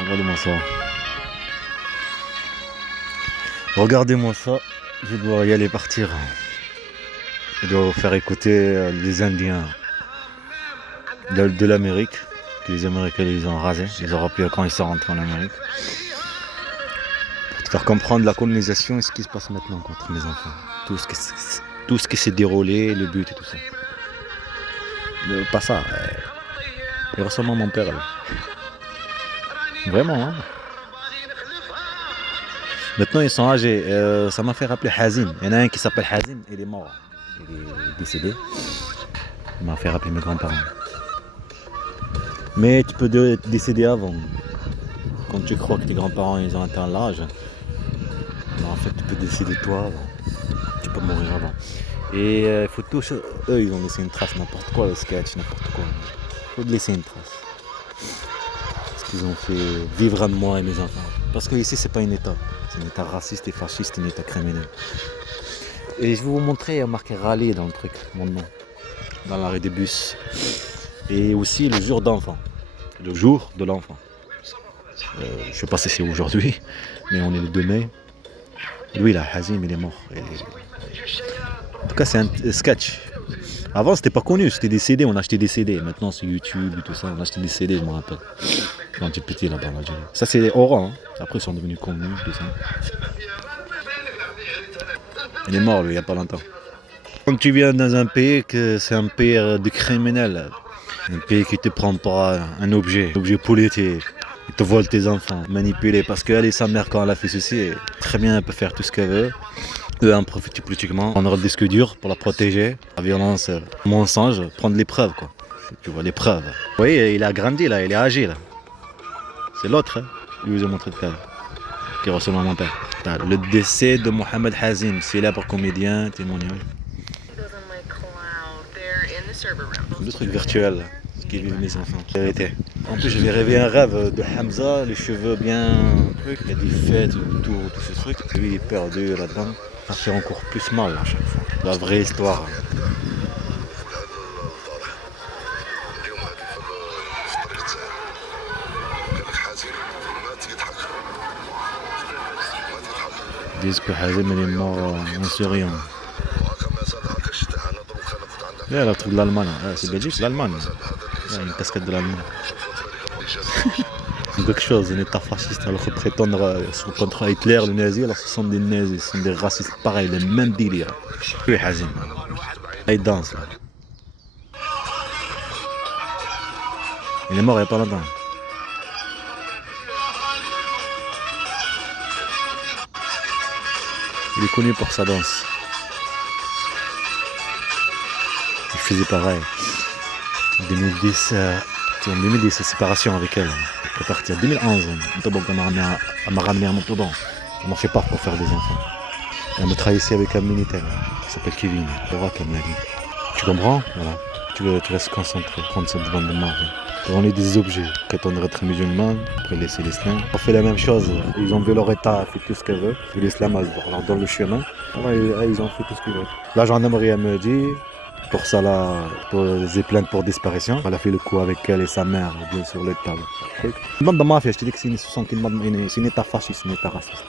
Regardez-moi ça. Regardez-moi ça. Je dois y aller partir. Je dois vous faire écouter les Indiens de l'Amérique. Que les Américains les ont rasés. Les Européens quand ils sont rentrés en Amérique. Pour te faire comprendre la colonisation et ce qui se passe maintenant contre mes enfants. Tout ce qui s'est déroulé, le but et tout ça. Pas ça. Il ressemble à mon père. Là. Vraiment, hein. Maintenant ils sont âgés. Ça m'a fait rappeler Hazim. Il y en a un qui s'appelle Hazim, il est mort. Il est décédé. Il m'a fait rappeler mes grands-parents. Mais tu peux décéder avant. Quand tu crois que tes grands-parents ils ont atteint l'âge, en fait tu peux décéder toi avant. Tu peux mourir avant. Et il faut tous. Eux ils ont laissé une trace, n'importe quoi, le sketch, n'importe quoi. Il faut laisser une trace. Ce qu'ils ont fait vivre à moi et mes enfants. Parce que ici c'est pas un état. C'est un état raciste et fasciste, un état criminel. Et je vais vous montrer, il y a marqué rallye dans le truc, mon nom. Dans l'arrêt des bus. Et aussi le jour d'enfant. Le jour de l'enfant. Je sais pas si c'est aujourd'hui, mais on est le 2 mai. Lui là, Hazim, il est mort. En tout cas, c'est un sketch. Avant, c'était pas connu, c'était des CD, on achetait des CD. Maintenant, c'est YouTube et tout ça, on achetait des CD, je me rappelle. Quand j'étais petit là-bas en Algérie. Ça, c'est les Oran. Hein. Après, ils sont devenus connus, tout ça. Il est mort, lui, il y a pas longtemps. Quand tu viens dans un pays que c'est un pays de criminels, un pays qui te prend pour un objet politique, il te vole tes enfants, manipulé, parce qu'elle et sa mère quand elle a fait ceci, très bien elle peut faire tout ce qu'elle veut. Eux en profitent politiquement, on aura des disques durs pour la protéger, la violence, le mensonge, prendre les preuves quoi. Tu vois les preuves. Oui, il a grandi là, il est âgé là. C'est l'autre, hein, lui vous ai montré tout à l'heure, qui ressemble à mon père. Le décès de Mohamed Hazim, célèbre comédien, témoignage. Le truc virtuel, ce qui vivent mes enfants. Vérité. En plus, j'avais rêvé un rêve de Hamza, les cheveux bien trucs, il y a des fêtes autour, tout ce truc. Lui, il est perdu là-dedans. Ça fait encore plus mal à chaque fois. La vraie histoire. Ils disent que Hazim est mort en souriant. Il y a le truc de l'Allemagne, c'est Belgique, l'Allemagne. Il y a une casquette de l'Allemagne. Quelque chose, un état fasciste, alors que prétendre contre Hitler, le nazi, alors ce sont des nazis, ce sont des racistes pareils, les mêmes délires. Oui, Hazim. Il danse là. Il est mort il n'y a pas longtemps. Il est connu pour sa danse. Il faisait pareil. En 2010, en 2010, sa séparation avec elle. Elle est partie en 2011. Elle m'a ramené à Montauban. Elle m'a fait part pour faire des enfants. Elle me trahissait avec un militaire qui s'appelle Kevin. C'est vrai qu'elle me l'a dit. Tu comprends? Voilà. Tu restes concentré. Prendre cette bande de marge. On est des objets. Prétendre être musulman, après laisser l'islam. On fait la même chose. Ils ont vu leur état, fait tout ce qu'ils veulent. Et l'islam, on leur donne le chemin. Ils ont fait tout ce qu'ils veulent. La gendarmerie, elle me dit. Pour ça, là, pour les plaintes pour disparition. Elle a fait le coup avec elle et sa mère, bien sûr, le table. Une bande de mafia, je te dis que c'est une état fasciste, un état raciste.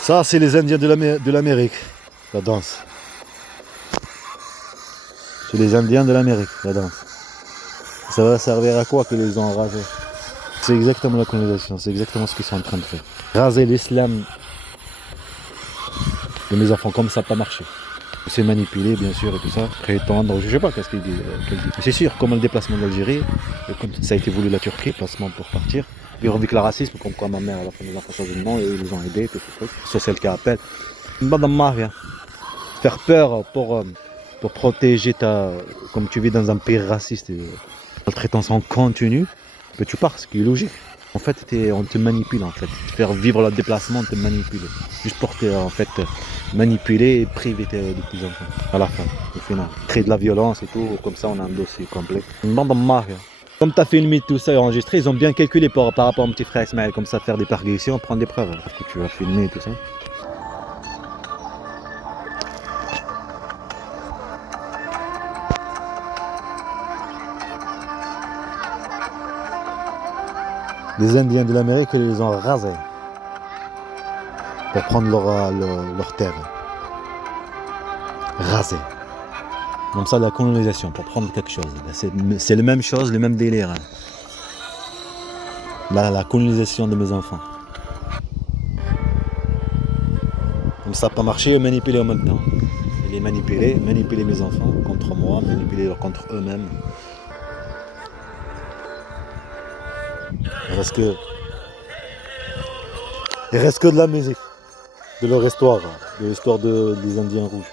Ça, c'est les Indiens de l'Amérique, la danse. C'est les Indiens de l'Amérique, la danse. Ça va servir à quoi qu'ils les ont rasés? C'est exactement la colonisation, c'est exactement ce qu'ils sont en train de faire. Raser l'islam de mes enfants, comme ça n'a pas marché. C'est manipulé bien sûr et tout ça, prétendre, je sais pas qu'est-ce qu'il dit. C'est sûr, comme le déplacement d'Algérie, comme ça a été voulu la Turquie, placement pour partir. Puis on vit que le racisme, comme quoi ma mère elle a fait des enfants musulmans et ils les ont aidés, tout ce truc. C'est celle qui appelle. Une bande de mafia. Faire peur pour protéger comme tu vis dans un pays raciste et maltraitance en continu, que tu pars, ce qui est logique. En fait, on te manipule en fait. Faire vivre le déplacement, on te manipule. Juste pour te manipuler et priver de tes enfants. À la fin, au final. Créer de la violence et tout, comme ça on a un dossier complet. Une bande de mafia. Comme tu as filmé tout ça et enregistré, ils ont bien calculé par rapport à mon petit frère Ismaël, comme ça faire des perquisitions, prendre des preuves. Parce que tu vas filmer tout ça. Les Indiens de l'Amérique, ils les ont rasés pour prendre leur terre. Rasés. Comme ça, la colonisation, pour prendre quelque chose. C'est la même chose, le même délire. Hein. La colonisation de mes enfants. Comme ça n'a pas marché, manipuler en même temps. Et les manipuler mes enfants contre moi, manipuler contre eux-mêmes. Il reste que de la musique, de leur histoire, de l'histoire des Indiens rouges.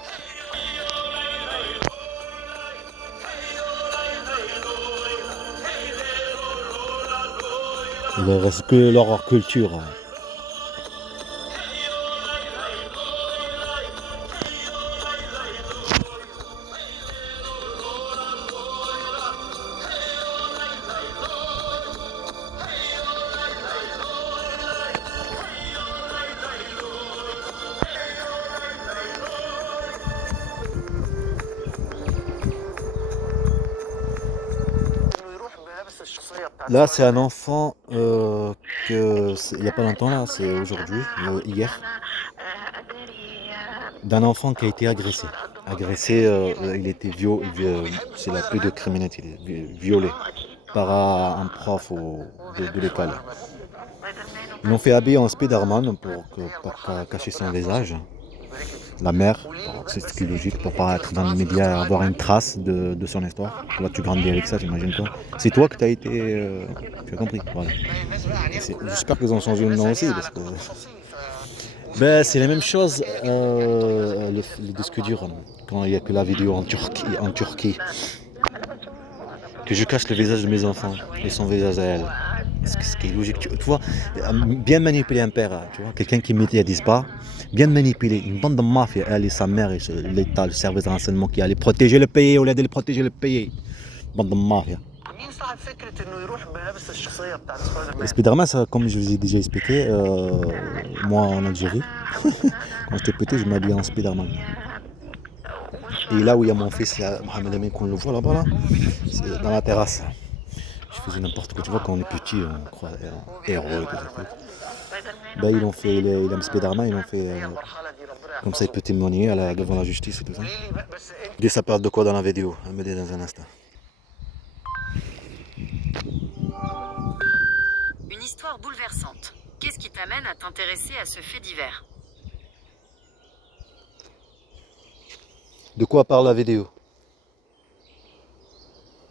Il ne reste que leur culture. Là, c'est un enfant il n'y a pas longtemps, là, c'est aujourd'hui, hier, d'un enfant qui a été agressé. Il était c'est la pédocriminalité, il est violé par un prof de l'école. Ils l'ont fait habiller en Spider-Man pour cacher son visage. La mère, c'est ce qui est logique, pour pas être dans les médias et avoir une trace de son histoire. Là, tu grandis avec ça, j'imagine toi. C'est toi que tu as été... tu as compris, voilà. J'espère qu'ils ont changé le nom aussi, parce que... Ben, c'est la même chose, le disque dur, quand il n'y a que la vidéo en Turquie. Que je cache le visage de mes enfants et son visage à elle. Ce qui est logique, tu vois, bien manipuler un père, tu vois, quelqu'un qui ne médiatise pas, bien manipuler, une bande de mafia, elle et sa mère et l'État, le service de renseignement qui allait protéger le pays au lieu de le protéger le pays. Bande de mafia. Et Spider-Man, ça, comme je vous ai déjà expliqué, moi en Algérie, quand j'étais petit, je m'habillais en Spider-Man. Et là où il y a mon fils, Mohamed Amin, qu'on le voit là-bas, là, c'est dans la terrasse. Je faisais n'importe quoi, tu vois, quand on est petit, on croit héros et tout ça. Ben, ils aiment Spider-Man, ils l'ont fait comme ça, il peut témoigner devant la justice et tout ça. Dis, ça parle de quoi dans la vidéo? Me dis dans un instant. Une histoire bouleversante. Qu'est-ce qui t'amène à t'intéresser à ce fait divers? De quoi parle la vidéo?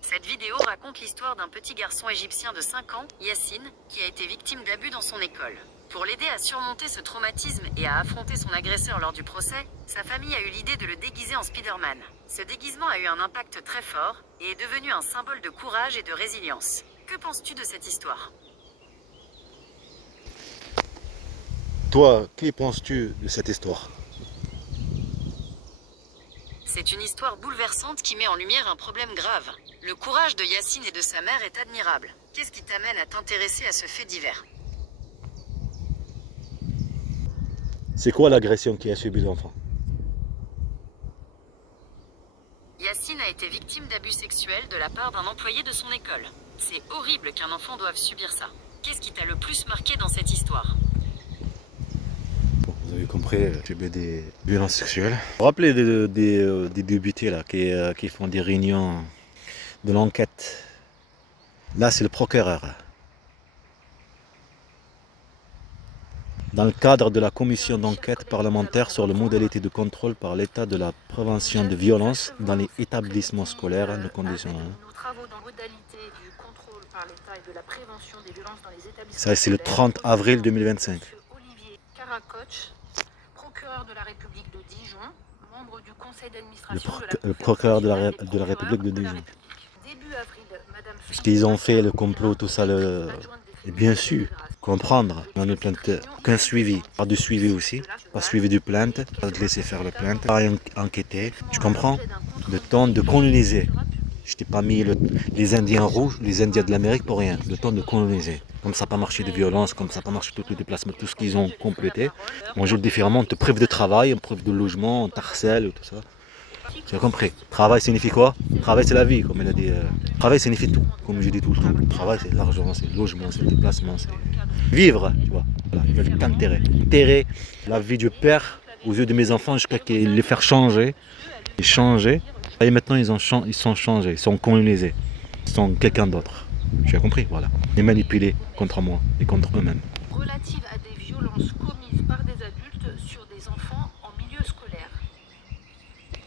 Cette vidéo raconte l'histoire d'un petit garçon égyptien de 5 ans, Yassine, qui a été victime d'abus dans son école. Pour l'aider à surmonter ce traumatisme et à affronter son agresseur lors du procès, sa famille a eu l'idée de le déguiser en Spider-Man. Ce déguisement a eu un impact très fort et est devenu un symbole de courage et de résilience. Que penses-tu de cette histoire? Toi, qui penses-tu de cette histoire? C'est une histoire bouleversante qui met en lumière un problème grave. Le courage de Yassine et de sa mère est admirable. Qu'est-ce qui t'amène à t'intéresser à ce fait divers? C'est quoi l'agression qui a subi l'enfant? Yassine a été victime d'abus sexuels de la part d'un employé de son école. C'est horrible qu'un enfant doive subir ça. Qu'est-ce qui t'a le plus marqué dans cette histoire? Vous avez compris, j'ai des violences sexuelles. Vous vous rappelez des députés là, qui font des réunions de l'enquête? Là, c'est le procureur. Dans le cadre de la commission d'enquête parlementaire sur les modalités de contrôle par l'État de la prévention de violences dans les établissements scolaires de conditions. Ça, c'est le 30 avril 2025. Le procureur de la République de Dijon. Parce qu'ils ont fait le complot, tout ça, et bien sûr, comprendre, on ne plainte qu'un suivi, pas de suivi aussi, pas suivi de plainte, pas de laisser faire la plainte, pas enquêter, tu comprends? Le temps de coloniser. Je t'ai pas mis les Indiens rouges, les Indiens de l'Amérique pour rien, le temps de coloniser. Comme ça n'a pas marché de violence, comme ça n'a pas marché tout le déplacement, tout ce qu'ils ont complété. On joue différemment, on te prive de travail, on te prive de logement, on t'harcèle, tout ça. Tu as compris. Travail signifie quoi? Travail c'est la vie, comme il a dit. Travail signifie tout, comme je dis tout le temps. Travail c'est l'argent, c'est le logement, c'est le déplacement, c'est vivre, tu vois. Voilà, ils veulent t'enterrer. Enterrer la vie du père aux yeux de mes enfants jusqu'à les faire changer. Et changer. Et maintenant ils sont changés, ils sont colonisés. Ils sont quelqu'un d'autre. Tu as compris? Voilà. Et manipulés contre moi et contre eux-mêmes. Relative à des violences commises par des adultes sur des enfants en milieu scolaire.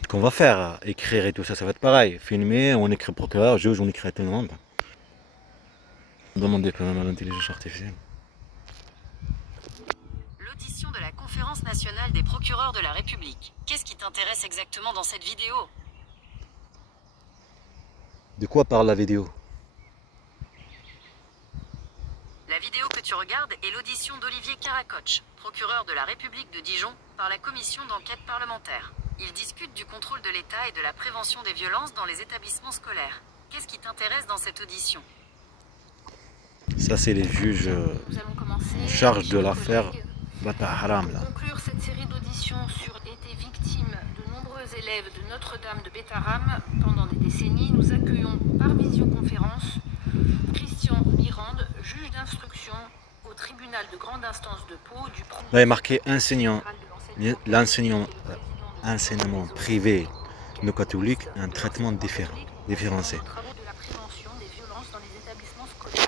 Ce qu'on va faire, écrire et tout ça, ça va être pareil. Filmer, on écrit procureur, juge, on écrit tout le monde. Demandez quand même à l'intelligence artificielle. L'audition de la Conférence nationale des procureurs de la République. Qu'est-ce qui t'intéresse exactement dans cette vidéo? De quoi parle la vidéo? La vidéo que tu regardes est l'audition d'Olivier Karakoch, procureur de la République de Dijon, par la commission d'enquête parlementaire. Il discute du contrôle de l'État et de la prévention des violences dans les établissements scolaires. Qu'est-ce qui t'intéresse dans cette audition? Ça, c'est les juges Nous allons commencer. en charge de Chers l'affaire collègues, Bata Haram. Là. pour conclure cette série d'auditions sur été victimes de nombreux élèves de Notre-Dame de Bétharram pendant des décennies, nous accueillons par visioconférence Christian Mirande, juge d'instruction au tribunal de grande instance de Pau du premier. Là, il est marqué enseignant. Enseignement privé non catholique, un traitement différencié. Travaux de la prévention des violences dans les établissements scolaires,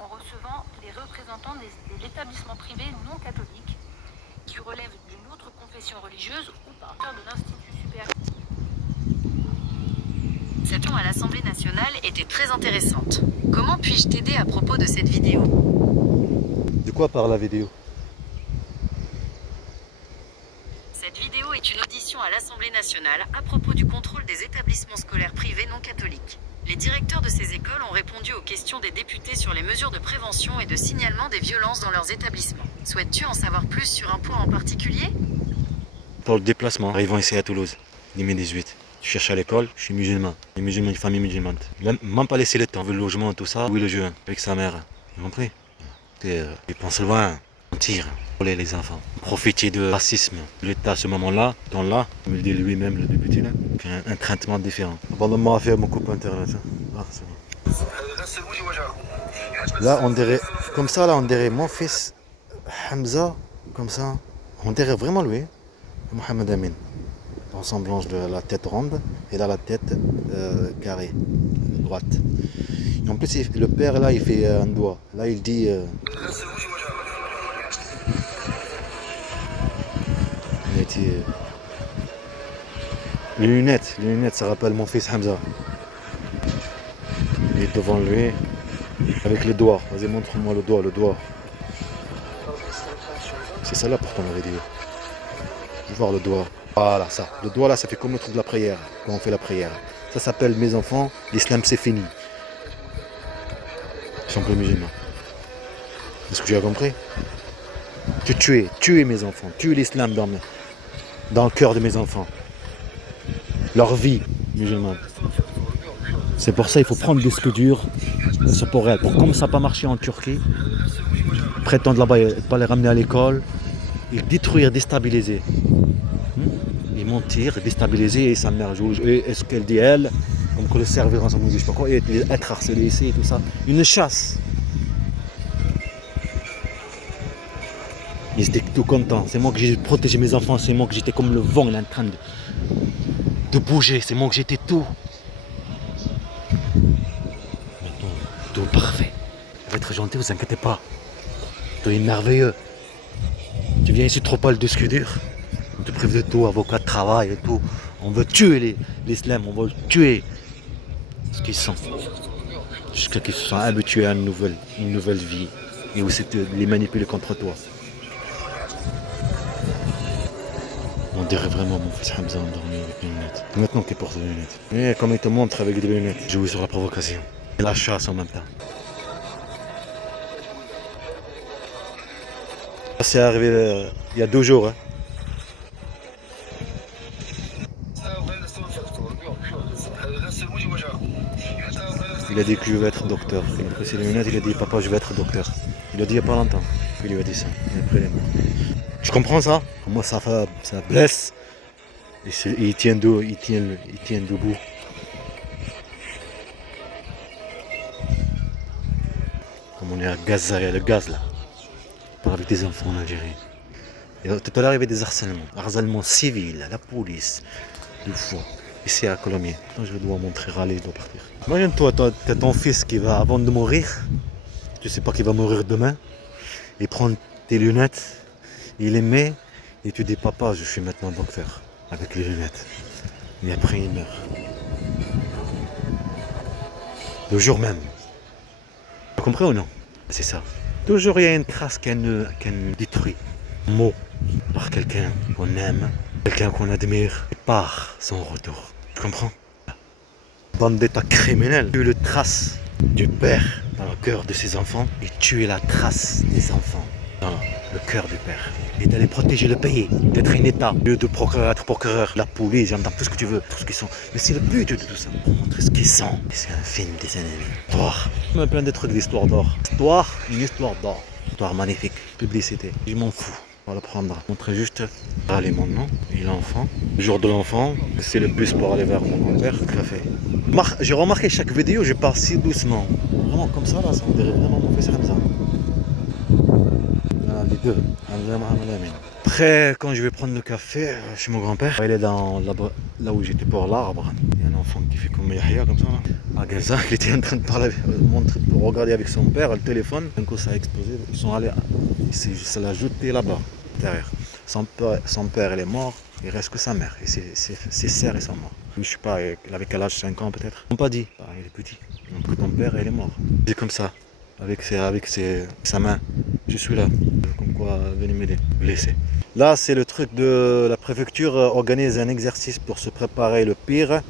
en recevant les représentants de l'établissement privé non catholique qui relèvent d'une autre confession religieuse ou par de l'Institut supérieur. Cette audition à l'Assemblée nationale était très intéressante. Comment puis-je t'aider à propos de cette vidéo? De quoi parle la vidéo? Cette vidéo est une audition à l'Assemblée nationale à propos du contrôle des établissements scolaires privés non catholiques. Les directeurs de ces écoles ont répondu aux questions des députés sur les mesures de prévention et de signalement des violences dans leurs établissements. Souhaites-tu en savoir plus sur un point en particulier? Pour le déplacement, arrivant ici à Toulouse, 2018. Tu cherches à l'école, je suis musulman. Les musulmans, une famille musulmane. Même pas laisser le temps, le logement, tout ça. Oui, le jeu, avec sa mère. Tu as compris? Il pense loin, mentir, voler les enfants. Profiter de racisme. L'État à ce moment-là, temps-là, comme il dit lui-même, le député, là, fait un traitement différent. Abandonne-moi à faire mon couple internet. Ah, c'est bon. Là, on dirait, comme ça, là, on dirait mon fils Hamza, comme ça. On dirait vraiment lui, Mohamed Amin. Ressemblance de la tête ronde et là la tête carrée, droite. Et en plus, le père là, il fait un doigt. Là, il dit. Il a été. Les lunettes, ça rappelle mon fils Hamza. Il est devant lui avec le doigt. Vas-y, montre-moi le doigt. C'est ça là pourtant la vidéo. Je veux voir le doigt. Voilà, ça. Le doigt là, ça fait comme le truc de la prière, quand on fait la prière. Ça s'appelle, mes enfants, l'islam c'est fini. Ils sont plus musulmans. Est-ce que tu as compris? Tuer mes enfants, tuer l'islam dans le cœur de mes enfants. Leur vie musulmane. C'est pour ça qu'il faut prendre des disques durs pour réel. Comme ça n'a pas marché en Turquie, prétendre là-bas et pas les ramener à l'école, et détruire, déstabiliser. Et mentir, déstabiliser et sa mère joue. Et ce qu'elle dit elle, comme que le servir ensemble, je sais pas quoi, et être harcelé ici et tout ça. Une chasse. Ils étaient tout contents. C'est moi que j'ai protégé mes enfants, c'est moi que j'étais comme le vent, il est en train de bouger, c'est moi que j'étais tout. Maintenant, tout parfait. Ça va être gentil, vous inquiétez pas. Tout est merveilleux. Tu viens ici trop pas le disque dur. On te prive de tout, avocat de travail et tout. On veut tuer l'islam, on veut tuer ce qu'ils sont. Jusqu'à qu'ils se sont habitués à une nouvelle vie. Et aussi de les manipuler contre toi. On dirait vraiment mon fils Hamza endormi avec les lunettes. Maintenant qu'il porte des lunettes. Et comme il te montre avec des lunettes, jouer sur la provocation. Et la chasse en même temps. C'est arrivé il y a 2 jours. Hein. Il a dit que je vais être docteur. Il a pris ses lunettes, il a dit papa je vais être docteur. Il a dit il n'y a pas longtemps. Puis il lui a dit ça. Et après il est mort. Tu comprends ça? Moi ça blesse. Il tient debout. Comme on est à Gaza, il y a le gaz là. Par avec des enfants en Algérie. Et tout à l'heure, il y avait des harcèlements civils, la police, 2 fois. Ici à Colomiers. Je dois montrer râler, il doit partir. Imagine-toi, t'as ton fils qui va, avant de mourir, tu sais pas qu'il va mourir demain, il prend tes lunettes, il les met, et tu dis papa, je suis maintenant docteur, avec les lunettes. Et après il meurt. Le jour même. Tu as compris ou non? C'est ça. Toujours il y a une trace qu'elle détruit. Un mot par quelqu'un qu'on aime, quelqu'un qu'on admire, et part sans retour. Tu comprends? Bande d'état criminel. Tuer la trace du père dans le cœur de ses enfants et tuer la trace des enfants dans le cœur du père. Et d'aller protéger le pays, d'être un état, lieu de procureur, être procureur, la police, gendarme, tout ce que tu veux, tout ce qu'ils sont. Mais c'est le but de tout ça, pour montrer ce qu'ils sont. C'est un film des ennemis. Histoire. Il y a plein de trucs d'histoire d'or. Histoire, une histoire d'or. Histoire magnifique. Publicité. Je m'en fous. On va le prendre. Montrer juste aller maintenant. Et l'enfant. Le jour de l'enfant, c'est le bus pour aller vers mon grand-père. Tout à fait. J'ai remarqué chaque vidéo, je pars si doucement. Vraiment comme ça, là, ça me dirait vraiment mon fils Hamza. Les deux. Après, quand je vais prendre le café chez mon grand-père, il est là où j'étais pour l'arbre. Il y a un enfant qui fait comme Yahya, comme ça. Là. À Gaza, il était en train de parler, de regarder avec son père le téléphone. D'un coup, ça a explosé. Ils sont allés, ça l'a jeté là-bas, derrière. Son père, il est mort. Il reste que sa mère. Et ses sœurs, ils sont morts. Je sais pas, il avait quel âge, 5 ans peut-être. Ils n'ont pas dit, il est petit. Donc ton père, il est mort. C'est comme ça. Avec sa main. Je suis là. Comme quoi, venez m'aider. Blessé. Là, c'est le truc de la préfecture organise un exercice pour se préparer le pire.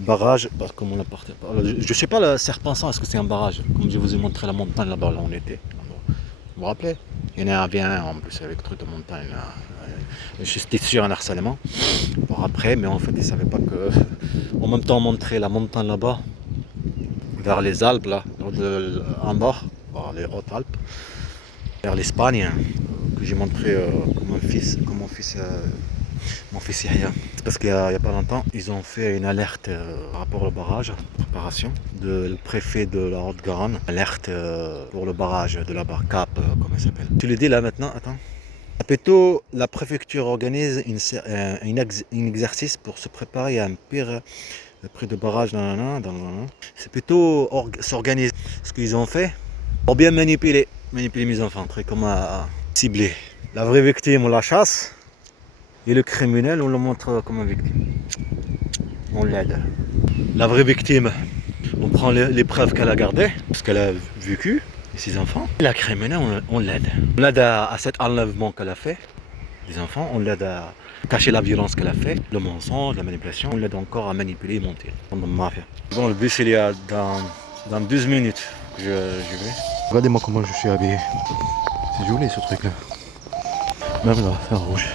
Barrage. Comme on l'a porté. Je sais pas, le Serpençant, est-ce que c'est un barrage? Comme je vous ai montré la montagne là-bas, là où on était. Vous vous rappelez? Il y en a bien en plus avec le truc de montagne là. J'étais sur un harcèlement. Pour après, mais en fait, ils ne savaient pas que. En même temps, on montrait la montagne là-bas. Vers les Alpes, là, en bas, vers les Hautes-Alpes, vers l'Espagne, que j'ai montré mon fils Yahya. C'est parce qu'il n'y a pas longtemps, ils ont fait une alerte par rapport au barrage, préparation, le préfet de la Haute-Garonne, alerte pour le barrage de la Cap, comment il s'appelle. Tu le dis là maintenant, attends. À Péto, la préfecture organise un exercice pour se préparer à un pire près de barrage. C'est plutôt s'organiser. Ce qu'ils ont fait pour bien manipuler mes enfants, très comme à cibler. La vraie victime, on la chasse. Et le criminel, on le montre comme une victime. On l'aide. La vraie victime, on prend les preuves qu'elle a gardées, parce qu'elle a vécu, et ses enfants. Et la criminelle, on l'aide. On l'aide à cet enlèvement qu'elle a fait, des enfants. On l'aide à cacher la violence qu'elle a fait, le mensonge, la manipulation. On l'aide encore à manipuler et monter. Pendant mafia. Bon, le bus, il est dans 12 minutes que je vais. Regardez-moi comment je suis habillé. C'est joli ce truc-là. Même là, c'est rouge.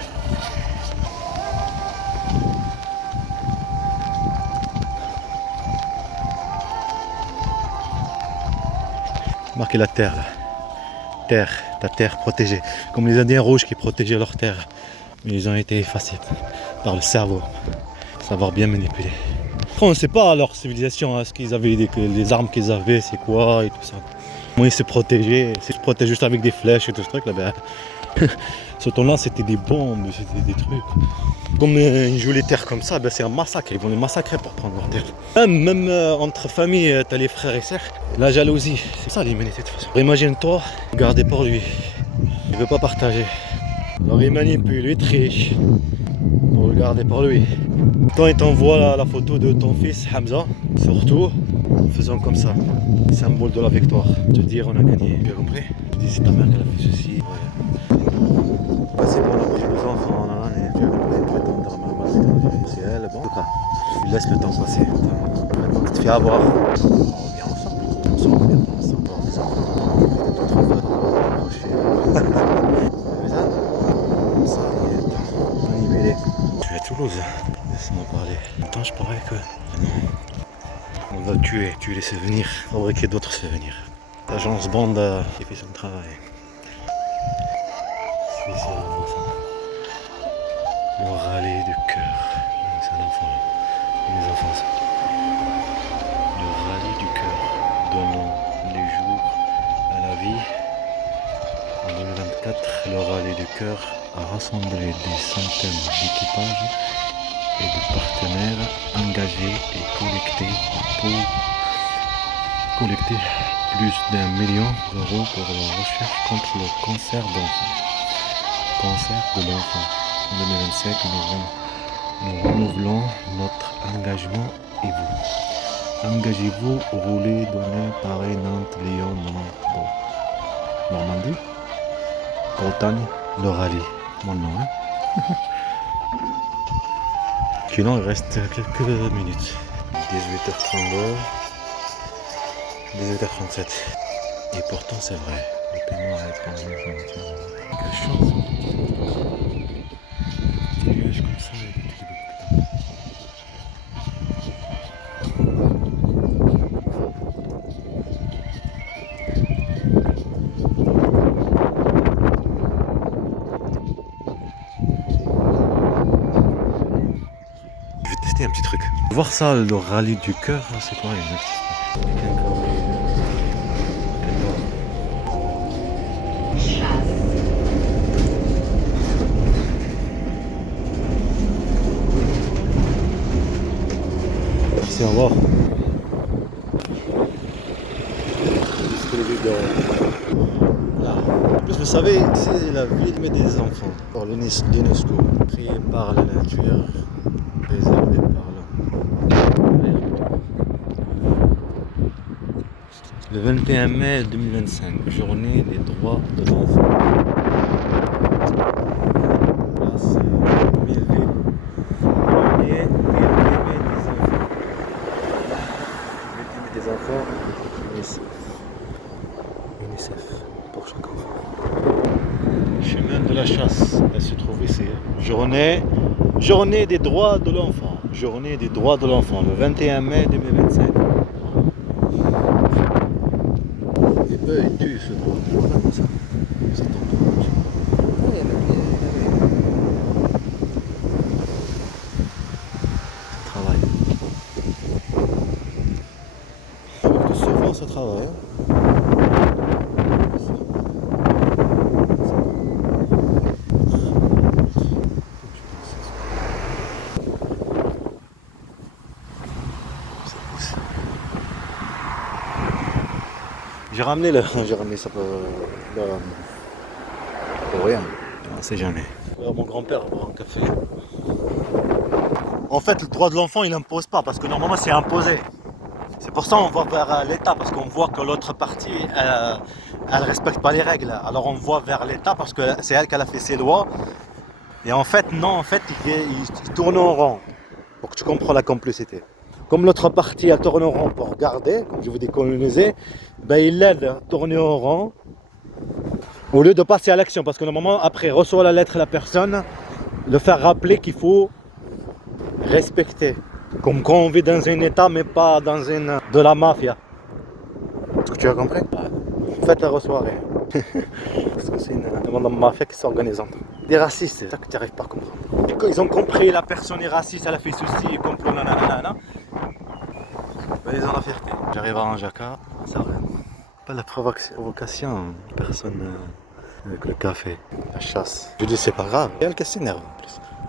Marquez la terre là. Ta terre protégée. Comme les Indiens rouges qui protégeaient leur terre. Mais ils ont été effacés par le cerveau. Savoir bien manipuler. On ne sait pas leur civilisation, hein, ce qu'ils avaient, les armes qu'ils avaient, c'est quoi et tout ça. Moi ils se protégeaient. S'ils se protègent juste avec des flèches et tout ce truc là, ben. Ce temps-là c'était des bombes, c'était des trucs. Comme ils jouent les terres comme ça, ben, c'est un massacre. Ils vont les massacrer pour prendre leur terre. Même entre familles, t'as les frères et sœurs. La jalousie, c'est ça l'humanité de toute façon. Imagine-toi, garder pour lui. Il veut pas partager. Alors il manipule, il triche. Pour le garder pour lui. Quand il t'envoie la photo de ton fils Hamza, surtout, faisons comme ça. Symbole de la victoire. Te dire on a gagné. Tu as compris? Je dis c'est ta mère qui a fait ceci. Ouais. Passer pour la bouche des enfants, tu as compris? C'est elle, bon. En tout cas, il laisse le temps passer. Maintenant tu te fais avoir. On revient ensemble. On se revient ensemble. Je suis à Toulouse. Laisse-moi parler. Maintenant je parais que. On va tuer les souvenirs, fabriquer d'autres souvenirs. L'agence Bond qui fait son travail. Le râler du cœur. C'est un enfant. Les enfants. Le râler du cœur. Donnant les jours à la vie. En 2024, le râler du cœur a rassemblé des centaines d'équipages et de partenaires engagés et collectés pour collecter plus d'1 million d'euros pour la recherche contre le cancer d'enfants. Cancer de l'enfant. En 2025, nous renouvelons notre engagement et vous. Engagez-vous au relais donné Paris, Nantes, Lyon, Normandie, Bretagne, le rallye. Mon nom, hein. Sinon, il reste quelques minutes. 18h32. 18h37. Et pourtant c'est vrai, le paiement a été en quelle chance. Des nuages comme ça et des petits bouts. Je vais tester un petit truc. Voir ça, le rallye du cœur, c'est quoi exactement? Merci, au revoir. Voilà. En plus, vous savez, c'est la ville mais des enfants. Pour l'UNESCO, créée par la nature, préservée par l'homme. Le 21 mai 2025, journée des droits de l'enfant. Là, c'est Milleville. Ville des enfants. UNICEF pour chaque enfant. Chemin de la chasse, elle se trouve ici. Journée des droits de l'enfant. Journée des droits de l'enfant, le 21 mai 2025. Et eux, ils tuent ce droit. Voilà comme ça. Ça tombe. Ça travaille. Avec le souvent, ça travaille. Hein. J'ai ramené ça pour rien, on ne sait jamais. Mon grand-père boire un café. En fait, le droit de l'enfant, il n'impose pas, parce que normalement, c'est imposé. C'est pour ça qu'on va vers l'État, parce qu'on voit que l'autre partie, elle ne respecte pas les règles. Alors on voit vers l'État, parce que c'est elle qui a fait ses lois. Et en fait, non, en fait, il tourne en rond, pour que tu comprends la complicité. Comme l'autre partie elle tourne en rond pour garder, comme je vous dis coloniser, ben il l'aide à tourner en rond au lieu de passer à l'action. Parce que normalement, après, reçoit la lettre la personne, le faire rappeler qu'il faut respecter. Comme quand on vit dans un état, mais pas dans de la mafia. Est-ce que tu as compris? En fait, elle reçoit rien. Parce que c'est une mafia qui s'organise entre eux. Des racistes, c'est ça que tu n'arrives pas à comprendre. Et quand ils ont compris la personne est raciste, elle a fait ceci, et complot, nanana, ben ils ont la fierté. J'arrive à Anjaka, ça rien. Pas la provocation, personne avec le café, la chasse. Je dis c'est pas grave, il y a le questionnaire en plus.